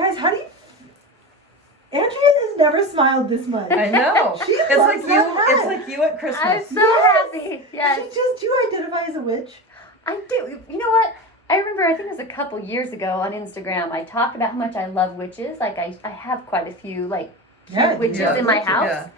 Guys, how do you... Andrea has never smiled this much. I know. She It's loves like that you. hat. It's like you at Christmas. I'm so Yes. happy. Yes. Do you identify as a witch? I do. You know what? I remember, I think it was a couple years ago on Instagram, I talked about how much I love witches. Like, I have quite a few, like, Yeah, witches yeah, in my witches, house. yeah.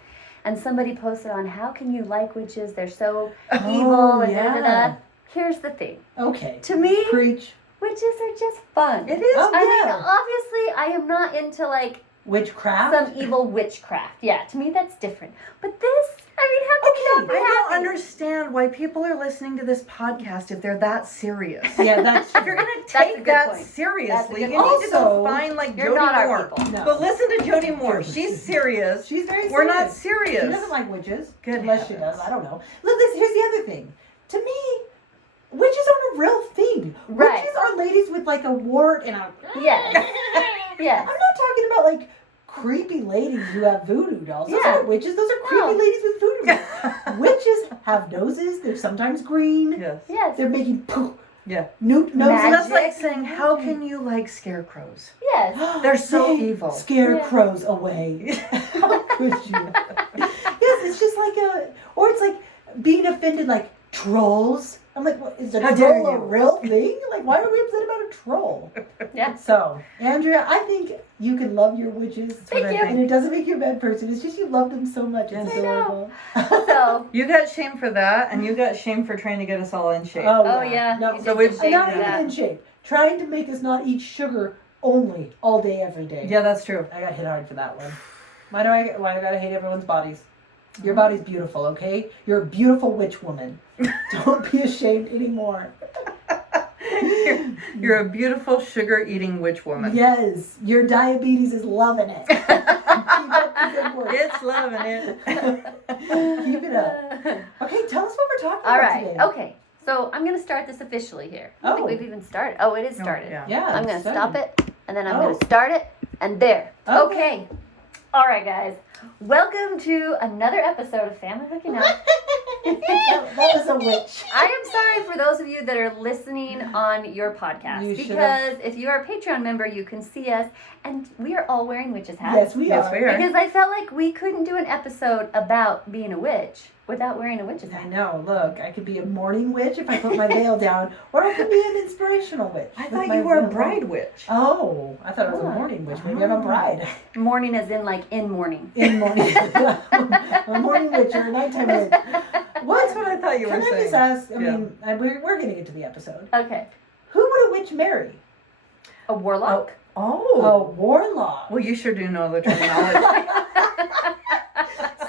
And somebody posted on, how can you like witches? They're so Oh, evil and yeah. da-da-da. Here's the thing. Okay. To me, Preach. witches are just fun. It is. Oh, I mean, yeah. obviously, I am not into, like, Witchcraft? some evil witchcraft. Yeah, to me, that's different. But this, I mean, how can you not be I don't happy? understand why people are listening to this podcast if they're that serious. Yeah, that's If you're true. gonna That's a take good that point. That's a seriously, good you need point. to go Also, find like You're Jody not our Moore. people. No. But listen to Jody Moore. She's serious. She's very We're serious. not serious. She doesn't like witches. Good Unless she heavens. does. I don't know. Look, here's the other thing. To me, witches aren't a real thing. Right. Witches are ladies with like a wart and a... Yes. Yes. I'm not talking about like creepy ladies who have voodoo dolls. Those Yeah. aren't witches. Those are creepy No. ladies with voodoo dolls. Witches have noses. They're sometimes green. Yes. Yes. They're making poof. Yeah. Nope. So Magic. that's like saying, how can you like scarecrows? Yes. They're so Take evil. Scarecrows away. How could you? Yes, it's just like or it's like being offended, like trolls. I'm like, what, is a How dare troll a you. real thing? Like, why are we upset about a troll? Yeah. So, Andrea, I think you can love your witches. Thank what I you. And it doesn't make you a bad person. It's just you love them so much. It's Yes. I know. adorable. So, You got shame for that, and you got shame for trying to get us all in shape. oh yeah. No, you so did we- get I'm shamed not for even that. in shape. Trying to make us not eat sugar only all day, every day. Yeah, that's true. I got hit hard for that one. Why do I gotta hate everyone's bodies? Your body's beautiful, okay? You're a beautiful witch woman. Don't be ashamed anymore. You're a beautiful sugar-eating witch woman. Yes, your diabetes is loving it. Keep up the good work. It's loving it. Keep it up. Okay, tell us what we're talking All about right. today. Okay. So I'm gonna start this officially here. I don't think Oh. we've even started. Oh, it is No, started. yeah. Yeah. I'm gonna it's stop done. it, and then I'm Oh. gonna start it, and there. Okay. Okay. All right, guys. Welcome to another episode of Family Hooking Up. that was a witch. I am sorry for those of you that are listening on your podcast, You should've- because if you are a Patreon member, you can see us, and we are all wearing witches hats. Yes, we Yes, are. we are. Because I felt like we couldn't do an episode about being a witch without wearing a witch's I hat. know. Look, I could be a morning witch if I put my veil down, or I could be an inspirational witch. I with thought my you were a veil bride down. witch. Oh, I thought I was a Oh. morning witch. Maybe I'm a bride. Morning as in like in mourning. In morning. A morning witch or a nighttime witch. That's What? what I thought you were Can I saying. just ask? I Yeah. mean, we're getting into the episode. Okay. Who would a witch marry? A warlock? Oh. A warlock. Well, you sure do know the terminology.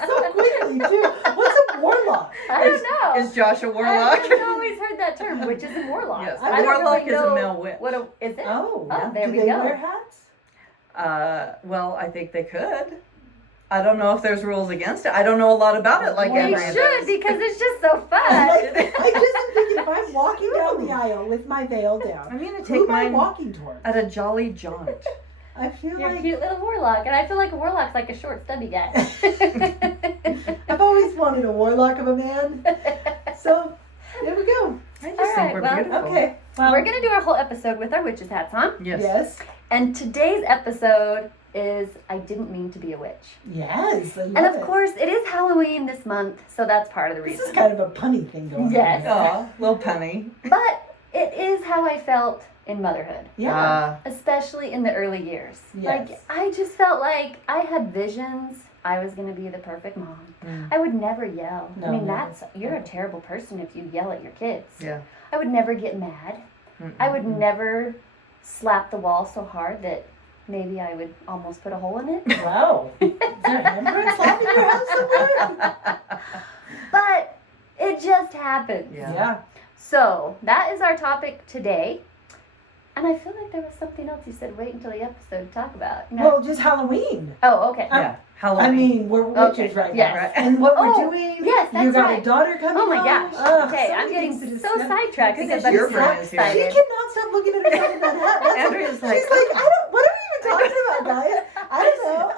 So quickly, too. What's a warlock? I don't know. Is Josh a warlock? I've always heard that term, witches and warlocks. Yes, a I don't warlock really is a know male witch. What is it? Oh, Oh, there do we they go. wear hats? Well, I think they could. I don't know if there's rules against it. I don't know a lot about it like We Andrea should, does. because it's just so Like, fun. I just am thinking if I'm walking down the aisle with my veil down, I'm gonna who take am I mine walking towards? at a jolly jaunt. I feel You're a like cute little warlock, and I feel like a warlock's like a short, stubby guy. I've always wanted a warlock of a man. So there we go. I just All think right, we're well, beautiful. Okay. Well, We're going to do our whole episode with our witches hats on. Yes. Yes. And today's episode is I Didn't Mean to Be a Witch. Yes. I love And of it. course, it is Halloween this month, so that's part of the This reason. is kind of a punny thing going Yes. on. Aw, little penny. But it is how I felt in motherhood, Yeah. especially in the early years. Yes. Like, I just felt like I had visions. I was going to be the perfect mom. Mm. I would never yell. No, I mean, never. you're a terrible person if you yell at your kids. Yeah. I would never get mad. I would never slap the wall so hard that maybe I would almost put a hole in it. Wow. Is there a handprint slapping your house somewhere? But it just happened. Yeah. Yeah. So that is our topic today. And I feel like there was something else you said wait until the episode to talk about. No? Well, just Halloween. Oh, okay. Yeah. Halloween. I mean, we're witches Okay, right yes. now. Right. And what we're Oh, doing, yes, you that's got right. a daughter coming Oh my home. gosh. Ugh, Okay, so I'm many getting things to so discuss. sidetracked Because because it's I'm your so brand is here. She excited. cannot stop looking at herself in that hat. That's Andrea's like, she's like, what are we even talking about, guys? I don't know.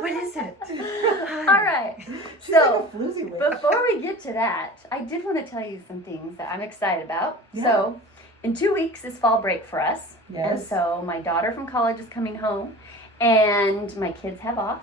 What is it? All right. She's So, like a floozy witch. before we get to that, I did want to tell you some things that I'm excited about. Yeah. So, in 2 weeks is fall break for us. And Yes. so my daughter from college is coming home, and my kids have off,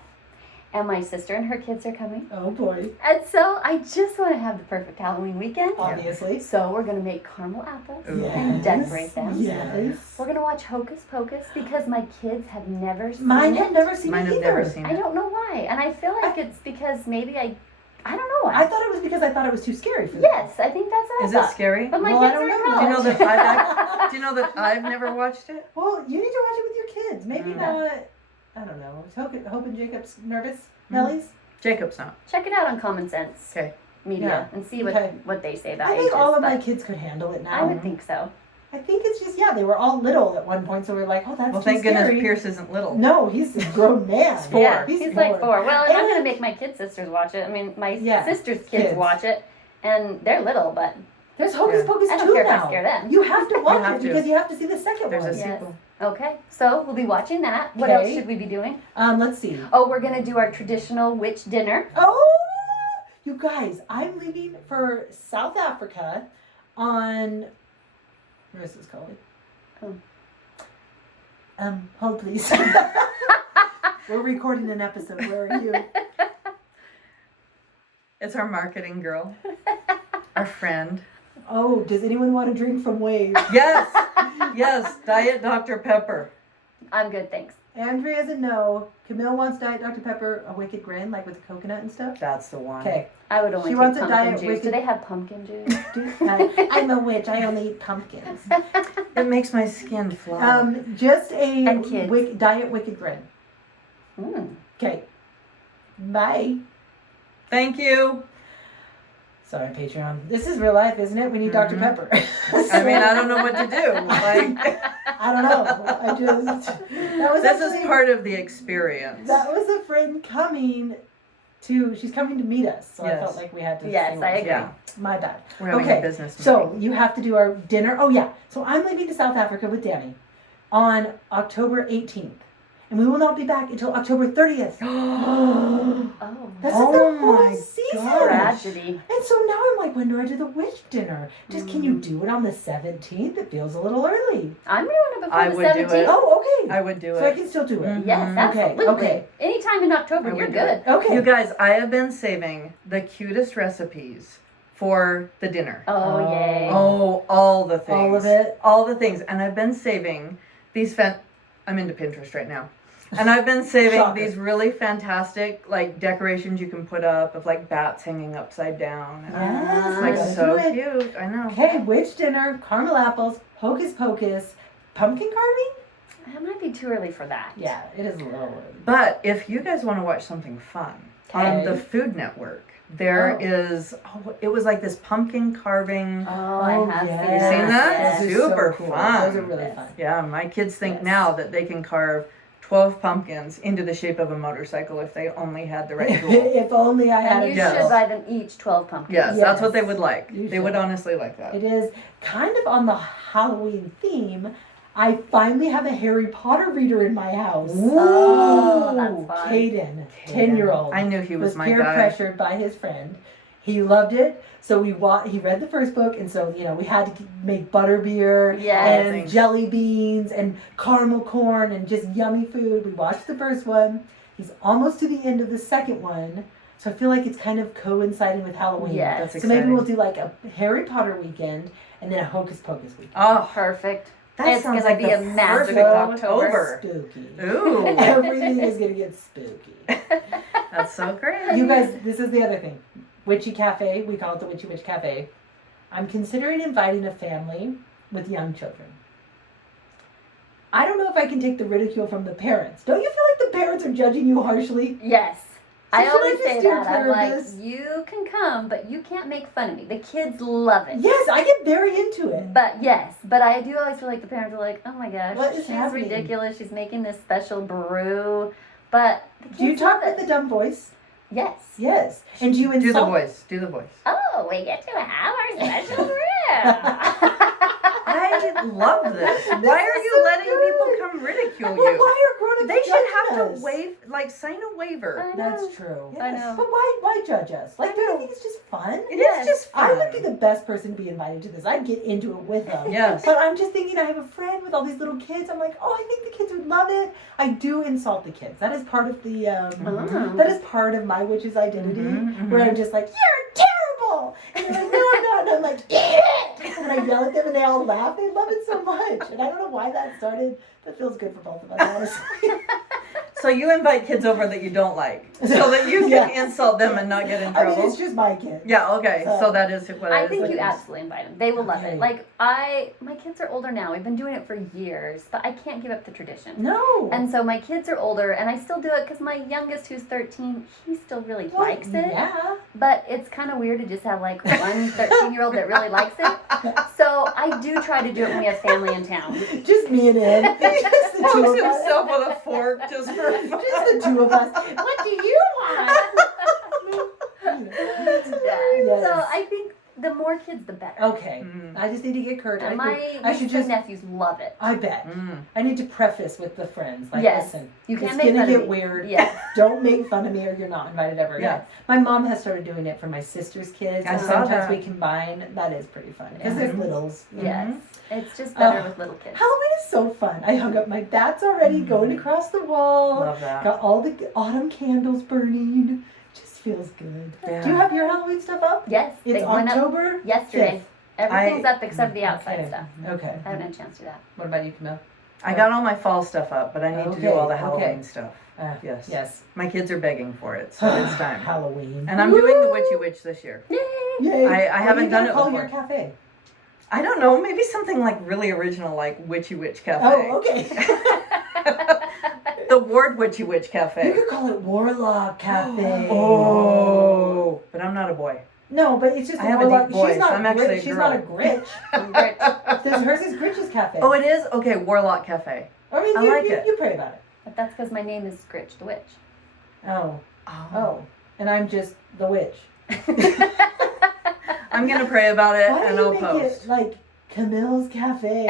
and my sister and her kids are coming. Oh boy. And so I just want to have the perfect Halloween weekend. Obviously. So we're going to make caramel apples Ooh. and decorate them. Yes. We're going to watch Hocus Pocus because my kids have never seen Mine it. had never seen Mine it have either. never seen I it. don't know why. And I feel like it's because maybe I don't know why. I thought it was because I thought it was too scary for them. Yes, I think that's what Is I it thought. scary? But my Well, I kids don't are in know. Do you know college. that do you know that I've never watched it? Well, you need to watch it with your kids. Maybe Mm. not. I don't know. Is Hope and Jacob's nervous? Nellie's? Jacob's not. Check it out on Common Sense Okay. Media and see what, Okay. what they say about I think ages. all of my but kids could handle it now. I would think so. I think it's just they were all little at one point, so we're like, oh, that's Well, too thank scary. goodness Pierce isn't little. No, he's a grown man. He's 4. Yeah, he's like 4. Well, I'm going to And- make my kid sisters watch it. I mean, my Yeah, sister's kids kids. watch it, and they're little, but There's Hocus Yeah. Pocus I don't 2 care if I now. scare them. You have to watch have it to. because you have to see the second There's a one. Yes. sequel. Okay, so we'll be watching that. What Okay. else should we be doing? Let's see. Oh, we're going to do our traditional witch dinner. Oh, you guys, I'm leaving for South Africa on. Marissa's calling. Oh. Hold please. We're recording an episode. Where are you? It's our marketing girl. Our friend. Oh, does anyone want to drink from Wave? Yes. Yes. Diet Dr. Pepper. I'm good, thanks. Andrea's a no. Camille wants Diet Dr. Pepper, a Wicked Grin, like with the coconut and stuff. That's the one. Okay. I would only She take wants a pumpkin diet juice. wicked- Do they have pumpkin juice? I'm a witch. I only eat pumpkins. It makes my skin fly. Just a And kids. Diet Wicked Grin. Mm. Okay. Bye. Thank you. Sorry, Patreon. This is real life, isn't it? We need Dr. Mhm. Pepper. I mean, I don't know what to do. Like, I don't know. I just that was this actually, is part of the experience. That was a friend coming to. She's coming to meet us, so I Yes. felt like we had to. Yes, say what I was agree. going on. My bad. We're having Okay, a business meeting. So you have to do our dinner. Oh yeah. So I'm leaving to South Africa with Danny on October 18th, and we will not be back until October 30th. Oh, That's Oh like the whole my season. gosh. tragedy. And so now I'm like, when do I do the witch dinner? Just can you do it on the 17th? It feels a little early. I'm doing it before I the would do 17th. it. Oh, okay. I would do So I it. can still do it. Mhm. Yes, Okay, absolutely. okay. Anytime in October, I you're would do good. it. Okay. You guys, I have been saving the cutest recipes for the dinner. Oh, Oh. yay. Oh, all the things. All of it? All the things. And I've been saving these I'm into Pinterest right now. And I've been saving Shocker. these really fantastic like decorations you can put up of like bats hanging upside down. And Yes, it's like let's so do it. cute. I know. Okay, witch dinner, caramel apples, hocus pocus, pumpkin carving? It might be too early for that. Yeah, it is a little early. But if you guys want to watch something fun on Okay. the Food Network, there Oh. is it was like this pumpkin carving. Oh, I have yes. seen You seen that? Yes. Those are Super cool. fun. Those are really Yes. fun. Yeah, my kids think Yes. now that they can carve 12 pumpkins into the shape of a motorcycle if they only had the right tool. If only I had And a you Yes. should buy them each 12 pumpkins. Yes, Yes. that's what they would like. You They would should. honestly like that. It is kind of on the Halloween theme. I finally have a Harry Potter reader in my house. Oh, that's fun. Caden, 10-year-old. I knew he was my peer guy. pressured by his friend. He loved it. So he read the first book, and so we had to make butterbeer Yes. and jelly beans and caramel corn and just yummy food. We watched the first one. He's almost to the end of the second one, so I feel like it's kind of coinciding with Halloween. Yes. That's So maybe exciting. we'll do like a Harry Potter weekend and then a Hocus Pocus weekend. Oh, Perfect. that It's sounds gonna like be the a magic perfect October. Spooky. Ooh, Everything is gonna get spooky. that's so great. You guys, this is the other thing. Witchy Cafe, we call it the Witchy Witch Cafe. I'm considering inviting a family with young children. I don't know if I can take the ridicule from the parents. Don't you feel like the parents are judging you harshly? Yes. I should I always just say steer that. clear I'm of like, this? you can come, but you can't make fun of me. The kids love it. Yes, I get very into it. But I do always feel like the parents are like, oh my gosh, What is she's happening? ridiculous. She's making this special brew. But the kids Do you talk love with it. the dumb voice? Yes. Yes. And do you Do the insult? voice. Do the voice. Oh, we get to have our special brew. love this. Why This are is you so letting good. people come ridicule Well, you? why are grown-ups They should have judging to us? waive, like, sign a waiver. I know. That's true. I know. But why judge us? Like, do you think it's just fun? It Yes. is just I fun. would be the best person to be invited to this. I'd get into it with them. Yes. But I'm just thinking, I have a friend with all these little kids. I'm like, oh, I think the kids would love it. I do insult the kids. That is part of the. Oh. That is part of my witch's identity, Mhm, where mhm. I'm just like, you're terrible, and they're like, no, I'm not. And I'm like, eat it. And I yell at them, and they all laugh. They love it so much, and I don't know why that started. That feels good for both of us, honestly. So you invite kids over that you don't like, so that you can Yes. insult them and not get in I mean, trouble. it's just my kids. Yeah. Okay. So that is what I it is. think Like, you absolutely invite them. They will love Okay. it. Like my kids are older now. We've been doing it for years, but I can't give up the tradition. No. And so my kids are older, and I still do it because my youngest, who's 13, he still really Well, likes it. Yeah. But it's kind of weird to just have like one 13-year-old that really likes it. So I do try to do it when we have family in town. Just me and him. Just the two pokes of us. himself with a fork just for fun. Just the two of us. What do you want? Yeah. Yes. So I think the more kids, the better. Okay. Mm. I just need to get Kurt. And my I should nieces just. and nephews love it. I bet. Mm. I need to preface with the friends. Like, Yes. listen, You it's can't make gonna fun get of me. weird. Yes. Don't make fun of me, or you're not invited ever again. Yeah. My mom has started doing it for my sister's kids. I and saw sometimes that. we combine. That is pretty fun because there's Mhm. littles. Yes. It's just better Oh. with little kids. Halloween is so fun. I hung up my bats already, going across the wall. Love that. Got all the autumn candles burning. Just feels good. Yeah. Do you have your Halloween stuff up? Yes. It's they went up October yesterday. Everything's up except the outside Okay. stuff. Okay. I haven't had a chance to do that. What about you, Camille? I got all my fall stuff up, but I need to do all the Okay, Halloween okay. stuff. Yes. Yes. My kids are begging for it, so it's time. Halloween. And I'm doing the Witchy Witch this year. Yay! Yay. I What are haven't you done gonna it call before. your cafe? I don't know, maybe something like really original, like Witchy Witch Cafe. Oh, okay. The Ward Witchy Witch You Cafe. could call it Warlock Cafe. Oh, but I'm not a boy. No, but it's just I a have a Warlock. deep voice. She's not I'm actually a She's girl. not a Grinch. Great. Hers is Grinch's Cafe. Oh, it is? Okay, Warlock Cafe. I mean, I you, like you, it. you pray about it. But that's because my name is Gritch the Witch. Oh. Oh. And I'm just the witch. I'm gonna pray about it Why and do I'll you make post. it like Camille's Cafe?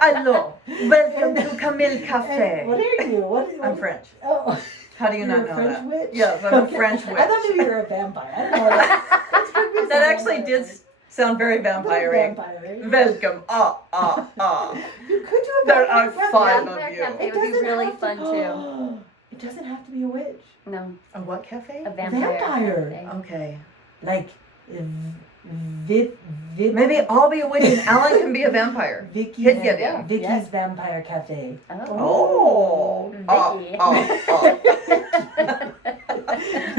Hello, welcome to Camille And Cafe. what are you? What? I'm French. Oh, How do you you're not a know French that? witch? Yes, I'm a Okay. French witch. I thought maybe you were a vampire. I don't know. That's creepy as That a actually vampire. did sound very vampire-y. Vampire. Welcome. You could do a There vampire are cafe. five Vampire of you. Cafe would be really have to- fun too. It doesn't have to be a witch. No, A what cafe? a vampire. Vampire. Cafe. Okay. Like, Maybe I'll be a witch and Alan can be a vampire. Vicky. He'd get in. Vicky's Yes. Vampire Cafe. Oh. Vicky.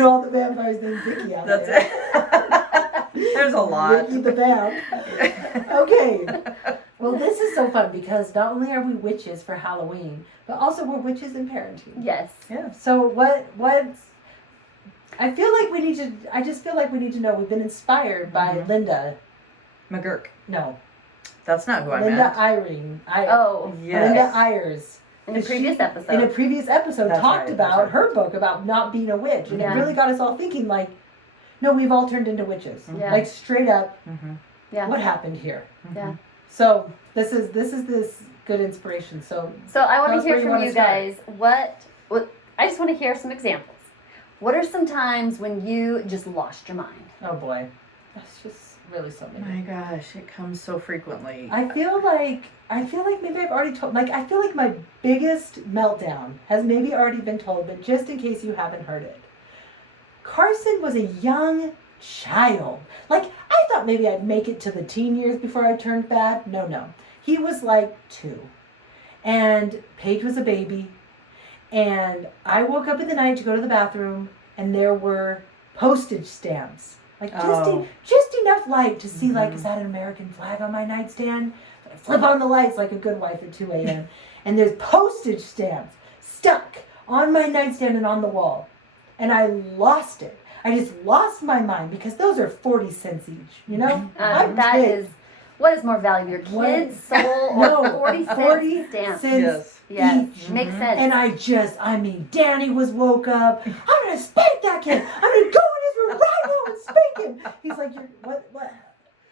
All the vampires named Vicky out That's there. it. There's a lot. Vicky the Vamp. Okay. Well, this is so fun because not only are we witches for Halloween, but also we're witches in parenting. Yes. Yeah. So what's I feel like we need to I just feel like we need to know we've been inspired by Mhm. Linda. McGurk. No. That's not who I Linda meant. Irene. Oh, Yes. Linda Ayers. in the She- previous episode. In a previous episode That's talked right, about that's right. her book about not being a witch. And Yeah. it really got us all thinking like, no, we've all turned into witches. Yeah. Like straight up, Mm-hmm. Yeah. what happened here? Yeah. So this is this good inspiration. So So I want Tell to us hear where you from wanna you start. guys. What? I just want to hear some examples. What are some times when you just lost your mind? oh boy. That's just really so many. My gosh, it comes so frequently. I feel like maybe I've already told I feel like my biggest meltdown has maybe already been told, but just in case you haven't heard it. Carson was a young child. Like I thought maybe I'd make it to the teen years before I turned bad. No. He was like 2. And Paige was a baby. And I woke up in the night to go to the bathroom and there were postage stamps. Like Oh. just enough light to see like, Mhm. is that an American flag on my nightstand? I flip on the lights like a good wife at 2 a.m. and there's postage stamps stuck on my nightstand and on the wall. And I lost it. I just lost my mind because those are 40 cents each, you know? I'm That ticked. is, what is more valuable, your What? kid's soul or No, 40 cent 40 stamps? cents Yes. Yes, each. makes Mhm. sense. And Danny was woke up. I'm gonna spank that kid. I'm gonna go in his room right now and spank him. He's like, what?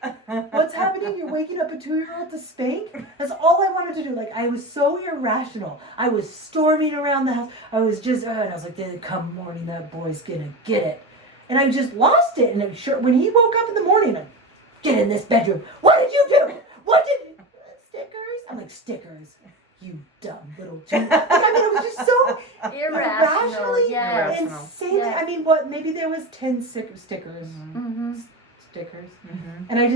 What's happening? You're waking up a 2-year-old to spank? That's all I wanted to do. Like, I was so irrational. I was storming around the house. I was just, and I was like, come morning, that boy's gonna get it. And I just lost it. And it sure, when he woke up in the morning, like, get in this bedroom. What did you do? What did stickers? I'm like, stickers. You dumb little child. Like, I mean, it was just so Irrational. irrationally Yes. Irrational. insanely. Yes. I mean, what? Maybe there was 10 stickers. Mm-hmm. Stickers. Mm-hmm. And I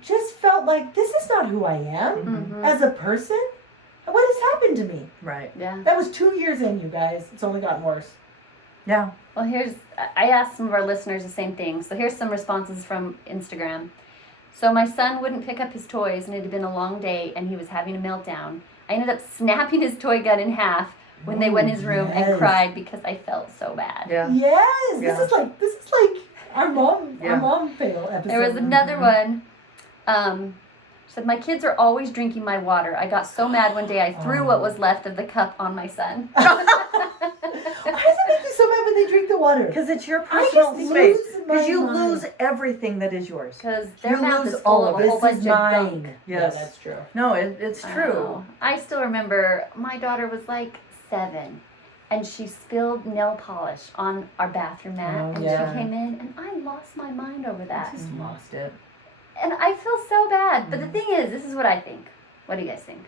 just felt like this is not who I am Mm-hmm. as a person. What has happened to me? Right. Yeah. That was 2 years in, you guys. It's only gotten worse. Yeah. Well, I asked some of our listeners the same thing. So here's some responses from Instagram. So my son wouldn't pick up his toys, and it had been a long day, and he was having a meltdown. I ended up snapping his toy gun in half when they went in his room Yes. and cried because I felt so bad. Yeah. Yes, Yeah. this is like our Yeah. mom fail episode. There was another Mhm. one. Said my kids are always drinking my water. I got so mad one day I threw what was left of the cup on my son. Why does it make you so mad when they drink the water? Because it's your I personal just space. lose my Because you mind. lose everything that is yours. Because their You mouth lose is all full of of it. a whole This bunch is of mine. gunk. Yes. Yeah, that's true. No, it's true. Oh. I still remember my daughter was like 7 and she spilled nail polish on our bathroom mat Oh, and yeah. she came in and I lost my mind over that. I just lost it. And I feel so bad. But the thing is, this is what I think. What do you guys think?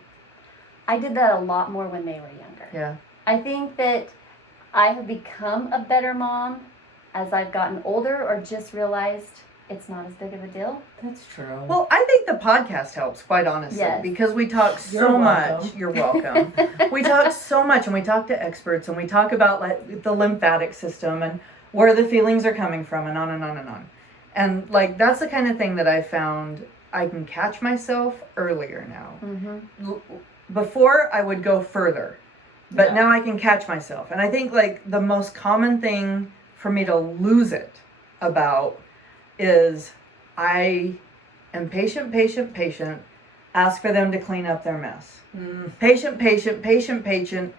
I did that a lot more when they were younger. Yeah. I think that I have become a better mom as I've gotten older or just realized it's not as big of a deal. That's true. Well, I think the podcast helps, quite honestly, Yes. because we talk so You're much. welcome. You're welcome. We talk so much, and we talk to experts, and we talk about like the lymphatic system and where the feelings are coming from, and on and on and on. And like that's the kind of thing that I found I can catch myself earlier now. Mm-hmm. Before I would go further, but Yeah. now I can catch myself. And I think like the most common thing for me to lose it about is I am patient, ask for them to clean up their mess. Mm. Patient,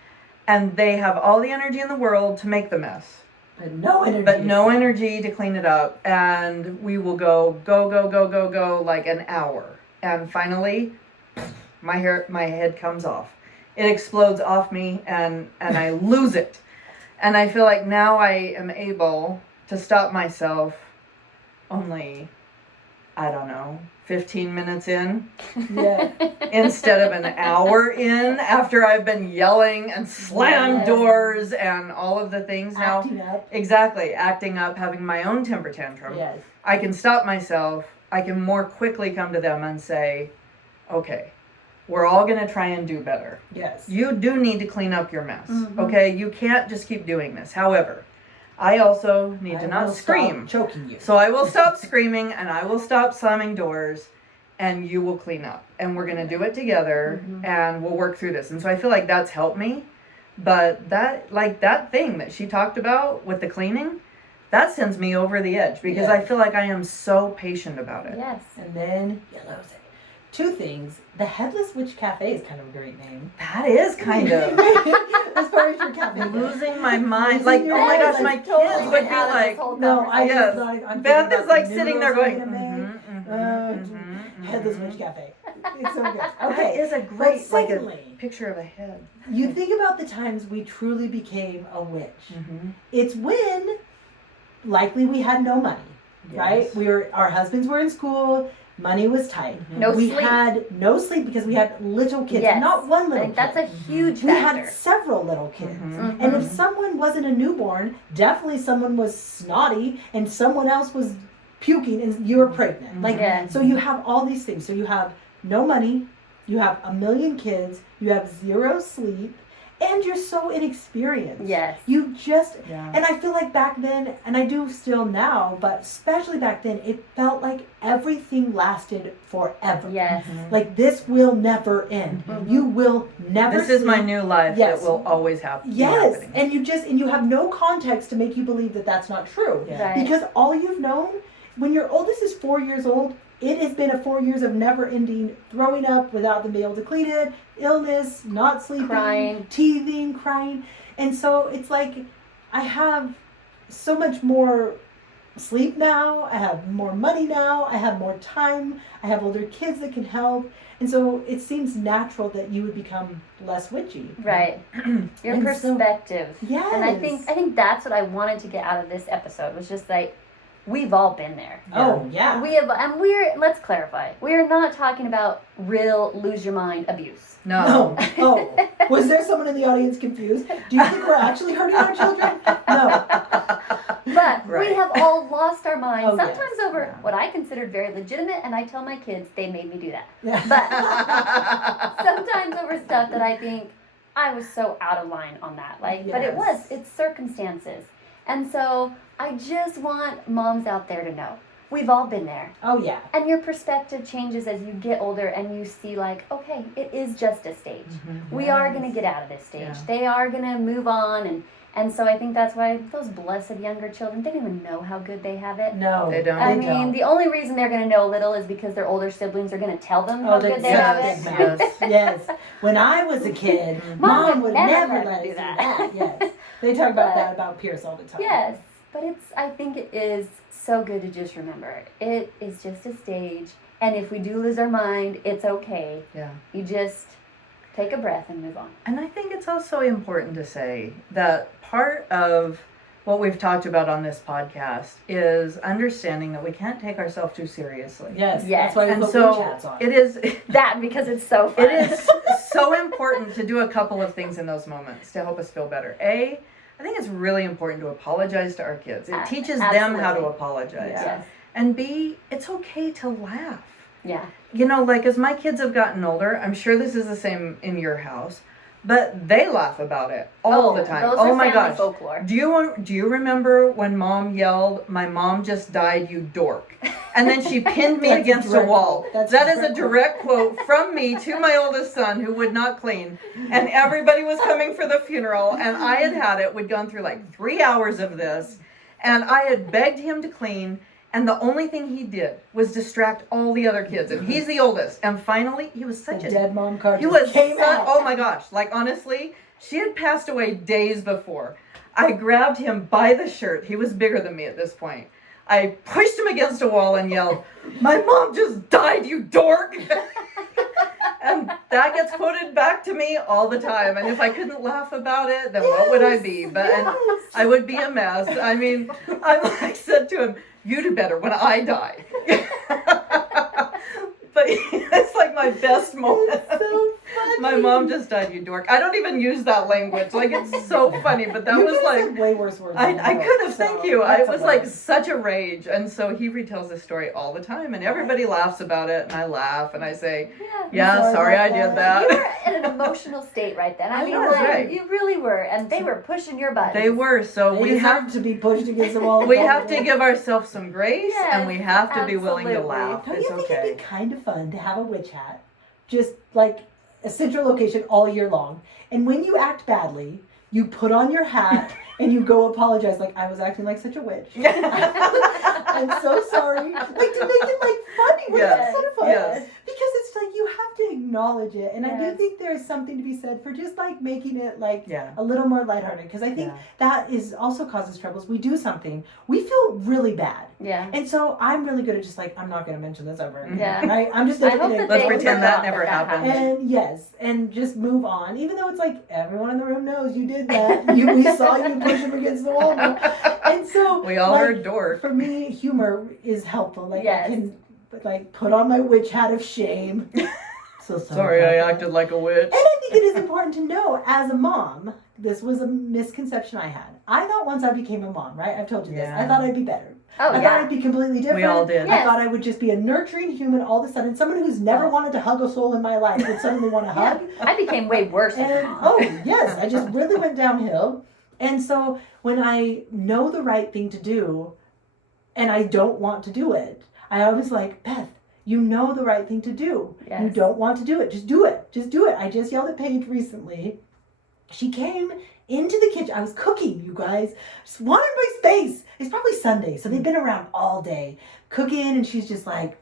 and they have all the energy in the world to make the mess, But no energy. but no energy to clean it up. And we will go like an hour. And finally, my head comes off. It explodes off me and I lose it. And I feel like now I am able to stop myself only, I don't know, 15 minutes in Yeah. instead of an hour in after I've been yelling and slammed Yes. doors and all of the things now. Acting up. Exactly, acting up, having my own temper tantrum. Yes. I can stop myself. I can more quickly come to them and say, okay, we're all going to try and do better. Yes. You do need to clean up your mess. Mhm. Okay, you can't just keep doing this. However, I also need to I not will scream. stop choking you. So I will stop screaming and I will stop slamming doors and you will clean up. And we're going to do it together Mhm. and we'll work through this. And so I feel like that's helped me. But that thing that she talked about with the cleaning, that sends me over the edge because Yeah. I feel like I am so patient about it. Yes. And then you lose it. 2 things. The Headless Witch Cafe is kind of a great name. That is kind of As far as your cafe goes. losing my mind. Losing Like, your oh my mind. gosh, my Like, kids totally would be Out of this like, whole No, I conversation. Yes. just thought I'm Beth thinking is about like the sitting there noodles going, I'm gonna make. Headless Witch Cafe. It's so good. That Okay. is a But great, like a secondly, picture of a head. you think about the times we truly became a witch. Mm-hmm. It's when likely we had no money, right? Our husbands were in school, money was tight. No we sleep. had no sleep because we had little kids, Yes. not one I little think kid. that's a huge we factor. had several little kids. Mhm. And if someone wasn't a newborn, definitely someone was snotty and someone else was puking and you were pregnant. Like Yes. so you have all these things. So you have no money, you have a million kids, you have 0 sleep, and you're so inexperienced. Yes. You just Yeah. and I feel like back then, and I do still now, but especially back then, it felt like everything lasted forever. Yes. Like this will never end. Mhm. You will never This is my sleep. new life Yes. that will always happen. Yes, Happening. and you have no context to make you believe that that's not true. Yeah. Right. Because all you've known, when your oldest is 4 years old, it has been a 4 years of never-ending throwing up without them being able to clean it, illness, not sleeping, Crying. teething, crying, and so it's like I have so much more sleep now, I have more money now, I have more time, I have older kids that can help. And so it seems natural that you would become less witchy. Right. Your And so- perspective. Yes. And I think that's what I wanted to get out of this episode, was just like, we've all been there. Oh, yeah. Let's clarify. We're not talking about real lose your mind abuse. No. Oh, was there someone in the audience confused? Do you think we're actually hurting our children? No. But Right. we have all lost our minds, Oh, sometimes yes. over Yeah. what I considered very legitimate, and I tell my kids they made me do that. Yeah. But sometimes over stuff that I think I was so out of line on that. But Yes. it's circumstances. And so I just want moms out there to know we've all been there. Oh, yeah. And your perspective changes as you get older and you see, like, okay, it is just a stage. We are going to get out of this stage. Yeah. They are going to move on. And so I think that's why those blessed younger children, they don't even know how good they have it. No. They don't. I They mean, don't. the only reason they're going to know a little is because their older siblings are going to tell them how Oh, good they yes, have yes, it. yes. When I was a kid, Mom would never let us do that. Yes. They talk about that about Pierce all the time. Yes, but I think it is so good to just remember it is just a stage, and if we do lose our mind, it's okay. Yeah. You just take a breath and move on. And I think it's also important to say that part of what we've talked about on this podcast is understanding that we can't take ourselves too seriously. Yes. Yes. That's why we And put so witch hats on. it is That because it's so fun. it is so important to do a couple of things in those moments to help us feel better. I think it's really important to apologize to our kids. It teaches them how to Absolutely. apologize. Yes. And B, it's okay to laugh. Yeah. You know, like as my kids have gotten older, I'm sure this is the same in your house, but they laugh about it all the time. Those Oh are my family gosh. folklore. Do you remember when Mom yelled, "My mom just died, you dork," and then she pinned me That's a against a direct wall? quote. That's That a is a direct direct quote from me to my oldest son, who would not clean, and everybody was coming for the funeral, and I had it. We'd gone through like 3 hours of this, and I had begged him to clean. And the only thing he did was distract all the other kids, and he's the oldest. And finally, he was such The a dead mom card he just was came out. oh my gosh, like honestly, she had passed away days before. I grabbed him by the shirt. He was bigger than me at this point. I pushed him against a wall and yelled, "My mom just died, you dork!" And that gets quoted back to me all the time. And if I couldn't laugh about it, then what would I be? But and I would be a mess. I mean, I said to him, "You do better when I die." But it's like my best moment. So funny. My mom just died, you dork. I don't even use that language. Like, it's so funny, but that You was could've like, said way worse words. than I that, could have, so thank you. that's It was like hilarious. such a rage. And so he retells this story all the time, and everybody laughs about it, and I laugh, and I say, yeah, sorry I did You that. were in an emotional state right then. I I mean, was, like, right. you really were, and they were pushing your buttons. They were, so They we have deserve to be pushed against the wall. we have to give ourselves some grace, Yes, and we have to be willing to absolutely. laugh. Don't It's you think okay. it'd be kind of fun to have a witch hat, just like a central location all year long, and when you act badly, you put on your hat and you go apologize, like I was acting like such a witch. I'm so sorry. Like to make it like funny. Wouldn't Yes, that be fun? yes. Because it's like you have to acknowledge it, and I do Yes. think there's something to be said for just like making it like Yeah. a little more lighthearted. Because I think Yeah. that is also causes troubles. We do something, we feel really bad. Yeah. And so I'm really good at just like, I'm not going to mention this ever again. Yeah. Right? I'm just I never hope going that Let's they pretend that forgot never happened. And yes, and just move on. Even though it's like everyone in the room knows you did that. We saw you push him against the wall. And so We all like, heard dork. For me, humor is helpful. Like Yes. I can like put on my witch hat of shame. So Sorry, I about that. acted like a witch. And I think it is important to know, as a mom, this was a misconception I had. I thought once I became a mom, right? I've told you this. I Yeah. thought I'd be better. Oh, I thought yeah. I'd be completely different. We all did. Yeah. I thought I would just be a nurturing human all of a sudden. Someone who's never Oh. wanted to hug a soul in my life would suddenly want to Yeah. hug. I became way worse. as a And mom. oh yes, I just really went downhill. And so when I know the right thing to do and I don't want to do it, I always like, Beth, you know the right thing to do. You Yes. don't want to do it. Just do it. Just do it. I just yelled at Paige recently. She came into the kitchen. I was cooking, you guys. Just wanted my space. It's probably Sunday, so they've been around all day cooking, and she's just like,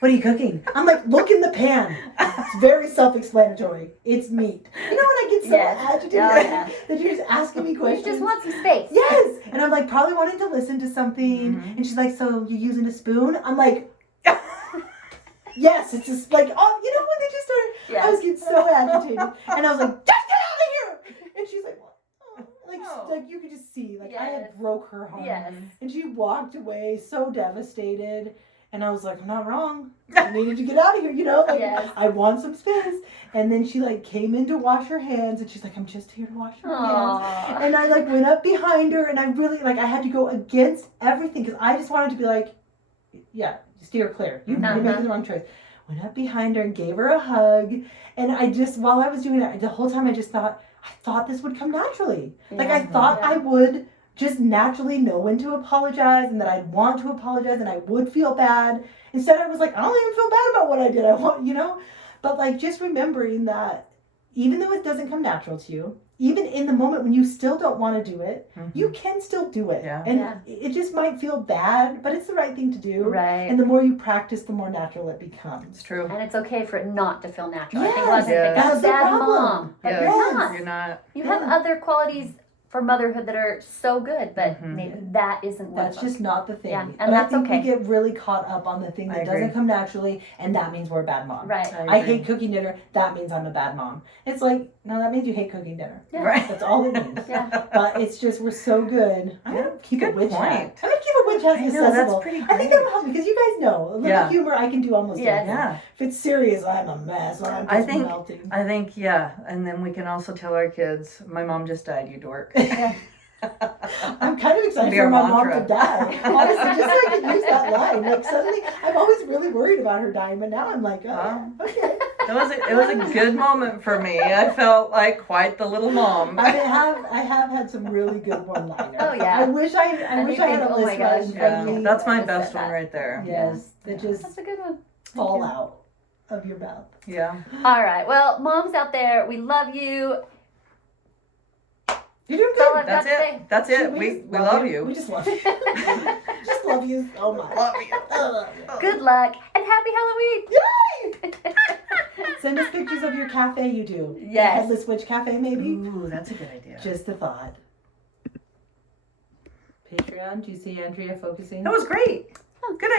What are you cooking? I'm like, look in the pan. It's very self-explanatory. It's meat. You know when I get so Yes. agitated Oh, yeah. that you're just asking me You questions? just want some space. Yes. And I'm like probably wanting to listen to something. Mhm. And she's like, so you're using a spoon? I'm like, yes. It's just like, oh, you know when they just started. Yes. I was getting so agitated. And I was like, just get out of here. And she's like, what? Oh. Oh. Like you could just see, like I Yes. had broke her heart. Yes. And she walked away so devastated. And I was like, I'm not wrong. I needed to get out of here, you know? Like, Yes. I want some space. And then she, like, came in to wash her hands. And she's like, I'm just here to wash your hands. Aww. And I, like, went up behind her. And I really, like, I had to go against everything. Because I just wanted to be like, yeah, steer clear. You're making the wrong choice. Went up behind her and gave her a hug. And I just, while I was doing it, the whole time I just thought, I thought this would come naturally. Like, I thought Yeah. I would just naturally know when to apologize and that I'd want to apologize and I would feel bad. Instead, I was like, I don't even feel bad about what I did. I want, you know? But like just remembering that even though it doesn't come natural to you, even in the moment when you still don't want to do it, you can still do it. Yeah. And Yeah. it just might feel bad, but it's the right thing to do. Right. And the more you practice, the more natural it becomes. It's true. And it's okay for it not to feel natural. I think Yes. a lot of people think, Yes. I'm a That's the bad problem. mom. But Yes. you're not. You're not. You have Yeah. other qualities for motherhood that are so good, but Mhm. maybe that isn't one That's of them. just not the thing. Yeah, and but that's I think okay. we get really caught up on the thing I that agree. doesn't come naturally, and that means we're a bad mom. Right. I agree. hate cooking dinner. That means I'm a bad mom. It's like, no, that means you hate cooking dinner. Yeah. Right. That's all it means. Yeah. But it's just we're so good. I'm gonna keep Good a witch point. hat. I'm gonna keep a witch hat I know, accessible. that's pretty I think great. that will help me because you guys know a little Yeah. humor I can do almost Yes. anything. Yeah. If it's serious, I'm a mess. I'm just I think- melting. I think, yeah. And then we can also tell our kids, my mom just died, you dork. I'm kind of excited Be for our my mom mantra. to die. Honestly, just so I can use that line. Like suddenly, I'm always really worried about her dying, but now I'm like, oh, okay. It was a good moment for me. I felt like quite the little mom. I have had some really good one-liners. Oh, yeah. I wish I And wish you I had think, a oh my list right in gosh, front of Yeah, me. that's my I just best said one that. right there. Yes, that just That's a good one. fall you. out of your mouth. Yeah. All right. Well, moms out there, we love you. You're doing That's all good. I've That's got to it. That's it. We just love We you. just love you. Just love you so much. Love you. I love you. Good luck and happy Halloween. Yay! Send us pictures of your cafe you do. Yes. Headless Witch Cafe, maybe. Ooh, that's a good idea. Just a thought. Patreon, do you see Andrea focusing? That was great. Good idea.